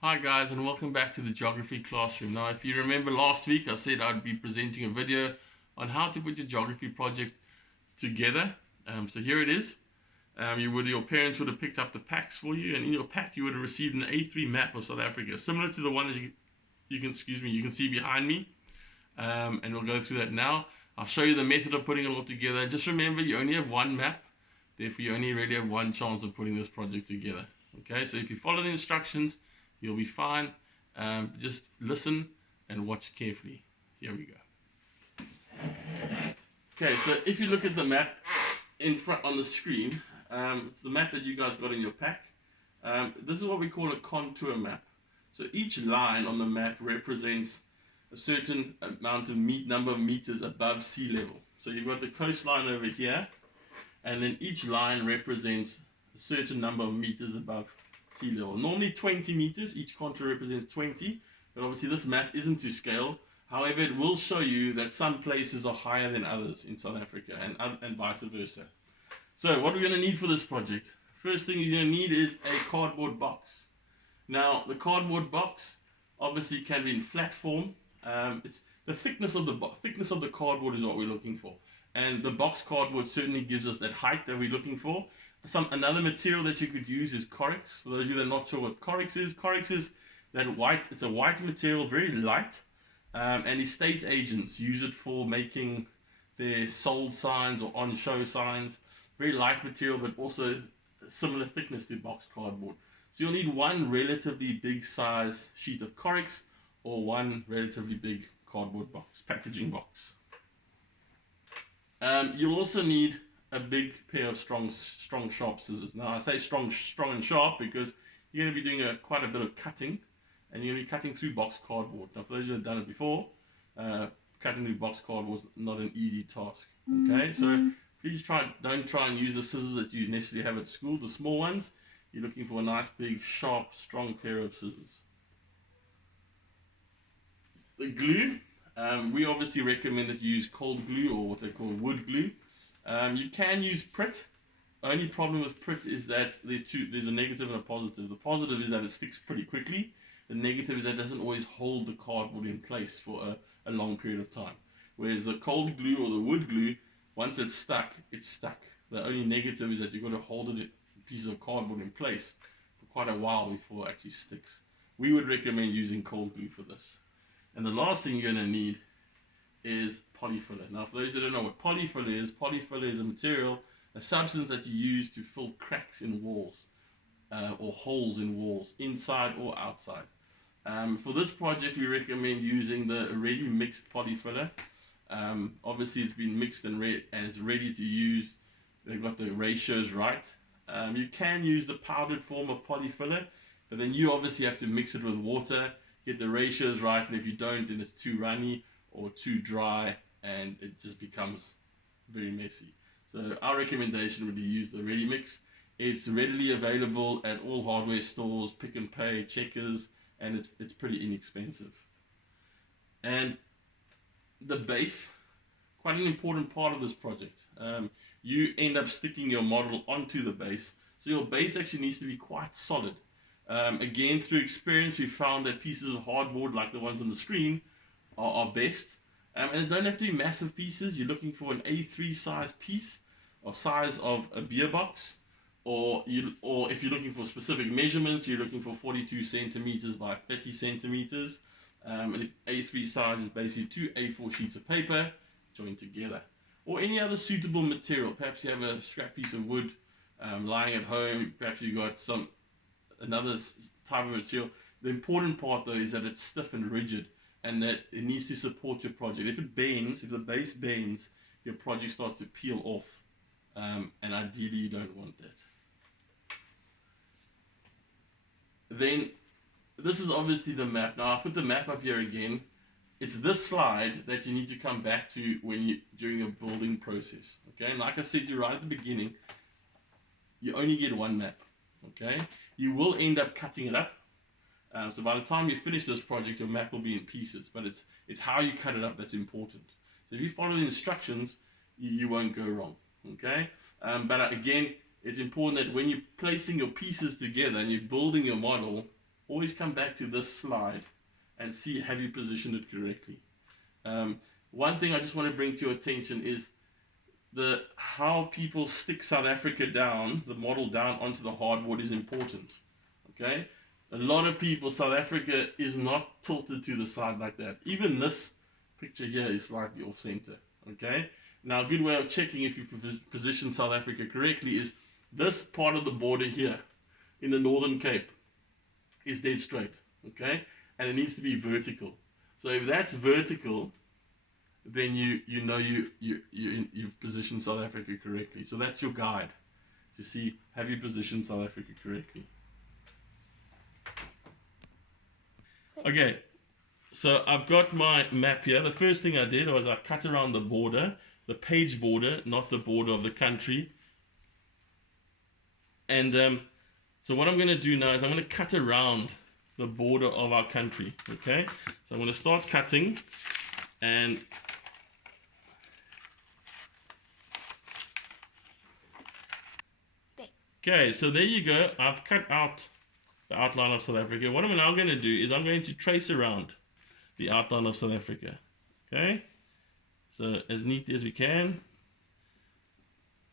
Hi guys, and welcome back to the Geography Classroom. Now, if you remember last week, I said I'd be presenting a video on how to put your geography project together. So here it is. Your parents would have picked up the packs for you, and in your pack you would have received an A3 map of South Africa, similar to the one that you can see behind me. And we'll go through that now. I'll show you the method of putting it all together. Just remember, you only have one map, therefore you only really have one chance of putting this project together. Okay, so if you follow the instructions, you'll be fine. Just listen and watch carefully. Here we go. Okay, so if you look at the map in front on the screen, the map that you guys got in your pack, this is what we call a contour map. So each line on the map represents a certain amount of number of meters above sea level. So you've got the coastline over here, and then each line represents a certain number of meters above sea level. Normally 20 meters, each contour represents 20, but obviously this map isn't to scale. However, it will show you that some places are higher than others in South Africa and vice versa. So what we're going to need for this project, first thing you're going to need is a cardboard box. Now the cardboard box obviously can be in flat form. It's the thickness of the cardboard is what we're looking for, and the box cardboard certainly gives us that height that we're looking for. Another material that you could use is Corex. For those of you that are not sure what Corex is that white. It's a white material, very light, and estate agents use it for making their sold signs or on show signs. Very light material, but also similar thickness to box cardboard. So you'll need one relatively big size sheet of Corex or one relatively big cardboard box, packaging box. You'll also need a big pair of strong sharp scissors. Now I say strong and sharp because you're going to be doing quite a bit of cutting, and you're going to be cutting through box cardboard. Now for those who have done it before, cutting through box cardboard was not an easy task. Okay, so please don't try and use the scissors that you necessarily have at school, the small ones. You're looking for a nice big sharp strong pair of scissors. The glue, we obviously recommend that you use cold glue or what they call wood glue. You can use Pritt. Only problem with Pritt is that there's a negative and a positive. The positive is that it sticks pretty quickly. The negative is that it doesn't always hold the cardboard in place for a long period of time. Whereas the cold glue or the wood glue, once it's stuck, it's stuck. The only negative is that you've got to hold pieces of cardboard in place for quite a while before it actually sticks. We would recommend using cold glue for this. And the last thing you're going to need is polyfiller. Now, for those that don't know what polyfiller is a material, a substance that you use to fill cracks in walls or holes in walls, inside or outside. For this project, we recommend using the already mixed polyfiller. Obviously, it's been mixed and it's ready to use. They've got the ratios right. You can use the powdered form of polyfiller, but then you obviously have to mix it with water, get the ratios right, and if you don't, then it's too runny or too dry, and it just becomes very messy. So our recommendation would be use the ready mix. It's readily available at all hardware stores, Pick n Pay, Checkers, and it's pretty inexpensive. And the base, quite an important part of this project. You end up sticking your model onto the base, so your base actually needs to be quite solid. Again, through experience, we found that pieces of hardboard like the ones on the screen are best. And they don't have to be massive pieces. You're looking for an A3 size piece or size of a beer box, or if you're looking for specific measurements, you're looking for 42 centimeters by 30 centimeters. And if A3 size is basically two A4 sheets of paper joined together, or any other suitable material. Perhaps you have a scrap piece of wood lying at home. Perhaps you got another type of material. The important part though is that it's stiff and rigid, and that it needs to support your project. If it bends, if the base bends, your project starts to peel off, and ideally you don't want that. Then this is obviously the map. Now I put the map up here again. It's this slide that you need to come back to during your building process. Okay, and like I said to you right at the beginning, you only get one map. Okay, you will end up cutting it up. So by the time you finish this project, your map will be in pieces, but it's how you cut it up that's important. So if you follow the instructions, you won't go wrong. Okay, but again, it's important that when you're placing your pieces together and you're building your model, always come back to this slide and see, have you positioned it correctly. One thing I just want to bring to your attention is how people stick South Africa down, the model down onto the hardboard is important. Okay, a lot of people, South Africa is not tilted to the side like that. Even this picture here is slightly off center. Okay, now a good way of checking if you position South Africa correctly is this part of the border here in the Northern Cape is dead straight. Okay, and it needs to be vertical. So if that's vertical, then you know you've positioned South Africa correctly. So that's your guide to see, have you positioned South Africa correctly. Okay, so I've got my map here. The first thing I did was I cut around the border, the page border, not the border of the country. And so what I'm going to do now is I'm going to cut around the border of our country. Okay, so I'm going to start cutting, and okay, so there you go. I've cut out the outline of South Africa. What I'm now going to do is I'm going to trace around the outline of South Africa. Okay, so as neatly as we can.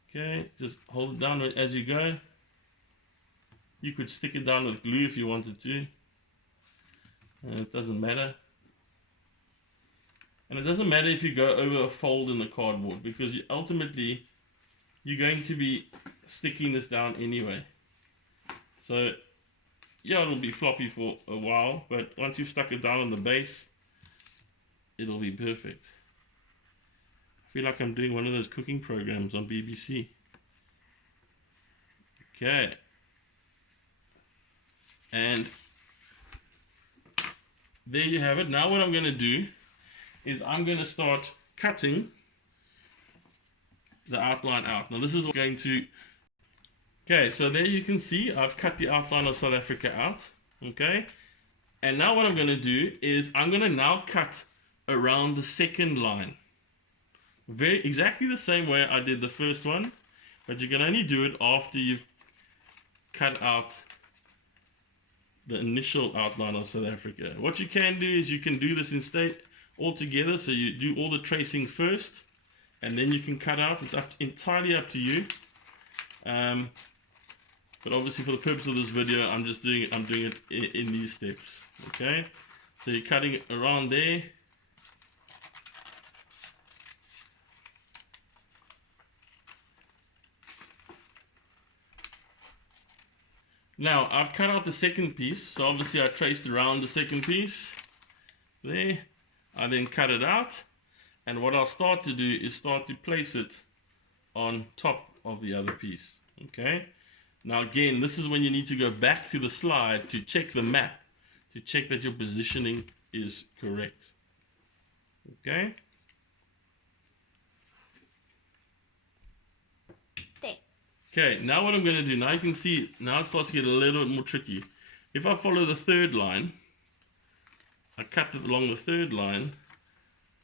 Okay, just hold it down as you go. You could stick it down with glue if you wanted to. It doesn't matter. And it doesn't matter if you go over a fold in the cardboard, because ultimately you're going to be sticking this down anyway. So yeah, it'll be floppy for a while, but once you've stuck it down on the base, it'll be perfect. I feel like I'm doing one of those cooking programs on BBC. Okay. And there you have it. Now what I'm going to do is I'm going to start cutting the outline out. Now this is going to... Okay, so there you can see I've cut the outline of South Africa out. Okay. And now what I'm going to do is I'm going to now cut around the second line. Exactly the same way I did the first one, but you can only do it after you've cut out the initial outline of South Africa. What you can do is you can do this instead all together. So you do all the tracing first, and then you can cut out. It's entirely up to you. But obviously for the purpose of this video, I'm doing it in these steps. Okay, so you're cutting around there. Now I've cut out the second piece, so obviously I traced around the second piece there. I then cut it out, and what I'll start to do is start to place it on top of the other piece. Okay, now again, this is when you need to go back to the slide to check the map, to check that your positioning is correct. Okay. Okay, now what I'm going to do, now you can see, now it starts to get a little bit more tricky. If I follow the third line, I cut it along the third line,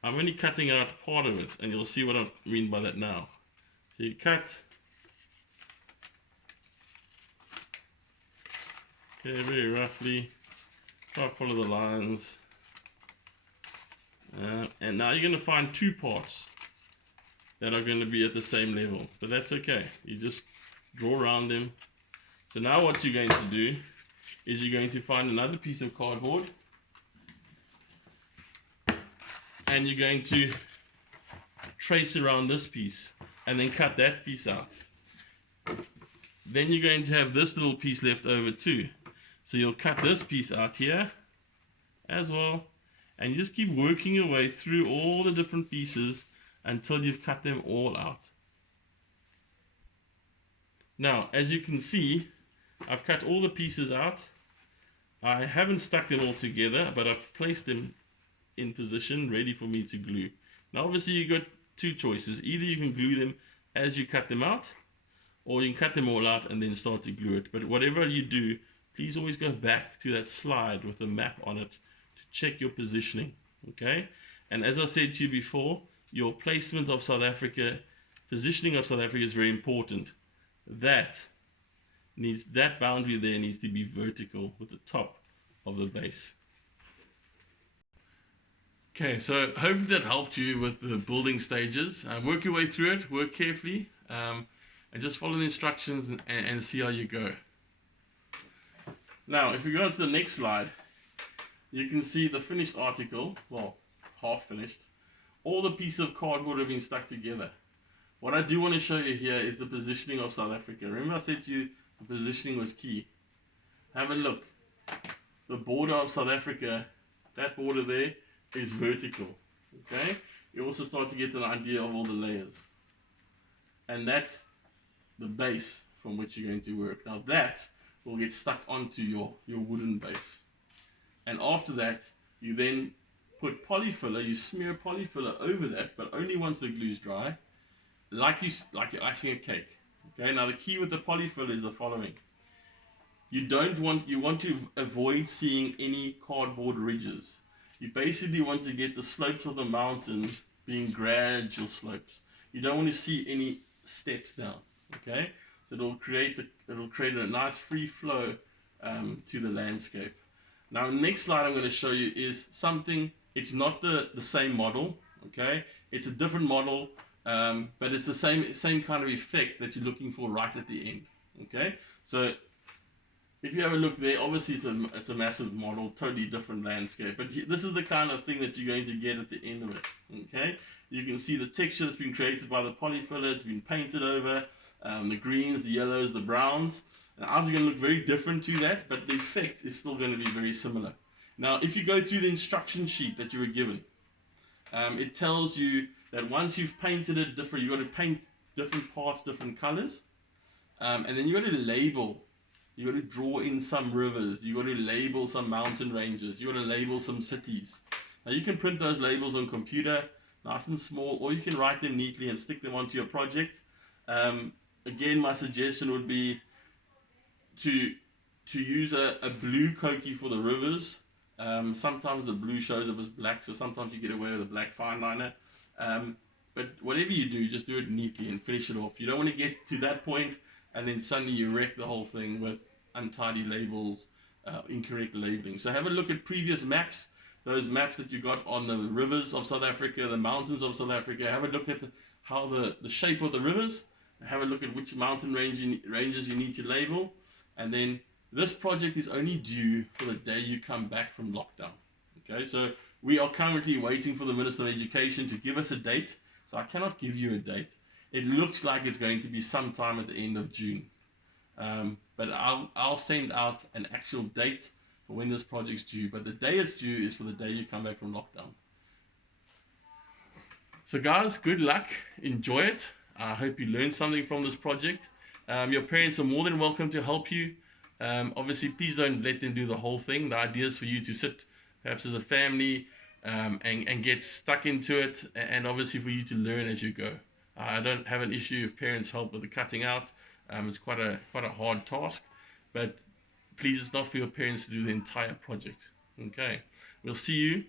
I'm only cutting out part of it, and you'll see what I mean by that now. So you cut, okay, very roughly, try to follow the lines, and now you're going to find two parts that are going to be at the same level, but that's okay. You just draw around them. So now what you're going to do is you're going to find another piece of cardboard, and you're going to trace around this piece and then cut that piece out. Then you're going to have this little piece left over too. So you'll cut this piece out here as well, and you just keep working your way through all the different pieces until you've cut them all out. Now, as you can see, I've cut all the pieces out. I haven't stuck them all together, but I've placed them in position, ready for me to glue. Now, obviously, you've got two choices. Either you can glue them as you cut them out, or you can cut them all out and then start to glue it. But whatever you do, please always go back to that slide with a map on it to check your positioning, okay? And as I said to you before, your placement of South Africa, positioning of South Africa is very important. That boundary there needs to be vertical with the top of the base. Okay, so hopefully that helped you with the building stages. Work your way through it, work carefully, and just follow the instructions and see how you go. Now, if we go to the next slide, you can see the finished article, well, half finished. All the pieces of cardboard have been stuck together. What I do want to show you here is the positioning of South Africa. Remember I said to you the positioning was key. Have a look. The border of South Africa, that border there, is vertical. Okay? You also start to get an idea of all the layers. And that's the base from which you're going to work. Now that will get stuck onto your wooden base. And after that, you then put polyfiller, you smear polyfiller over that, but only once the glue is dry, like you're icing a cake. Okay, now the key with the polyfiller is the following. You want to avoid seeing any cardboard ridges. You basically want to get the slopes of the mountain being gradual slopes. You don't want to see any steps down. Okay, so it'll create a nice free flow to the landscape. Now the next slide I'm going to show you is something. It's not the same model. Okay, it's a different model, but it's the same kind of effect that you're looking for right at the end. Okay, so if you have a look there, obviously it's a massive model, totally different landscape. But this is the kind of thing that you're going to get at the end of it. Okay, you can see the texture that's been created by the polyfiller. It's been painted over, the greens, the yellows, the browns. And ours are going to look very different to that, but the effect is still going to be very similar. Now, if you go through the instruction sheet that you were given, it tells you that once you've painted it different, you've got to paint different parts, different colors, and then you've got to label. You got to draw in some rivers. You got to label some mountain ranges. You got to label some cities. Now you can print those labels on computer, nice and small, or you can write them neatly and stick them onto your project. Again, my suggestion would be to use a blue Koki for the rivers. Sometimes the blue shows up as black, so sometimes you get away with a black fine liner. But whatever you do, just do it neatly and finish it off. You don't want to get to that point and then suddenly you wreck the whole thing with untidy labels, incorrect labeling. So have a look at previous maps, those maps that you got on the rivers of South Africa, the mountains of South Africa. Have a look at how the shape of the rivers, have a look at which mountain ranges you need to label, and then this project is only due for the day you come back from lockdown. Okay, so we are currently waiting for the Minister of Education to give us a date, so I cannot give you a date. It looks like it's going to be sometime at the end of June. But I'll send out an actual date for when this project's due. But the day it's due is for the day you come back from lockdown. So guys, good luck. Enjoy it. I hope you learned something from this project. Your parents are more than welcome to help you. Obviously, please don't let them do the whole thing. The idea is for you to sit, perhaps as a family, and get stuck into it. And obviously for you to learn as you go. I don't have an issue if parents help with the cutting out. It's quite a hard task, but please, it's not for your parents to do the entire project. Okay, we'll see you.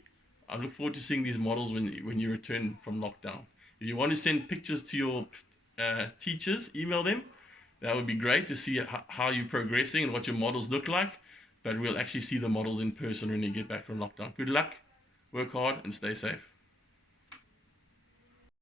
I look forward to seeing these models when you return from lockdown. If you want to send pictures to your teachers, email them. That would be great to see how you're progressing and what your models look like. But we'll actually see the models in person when you get back from lockdown. Good luck, work hard, and stay safe.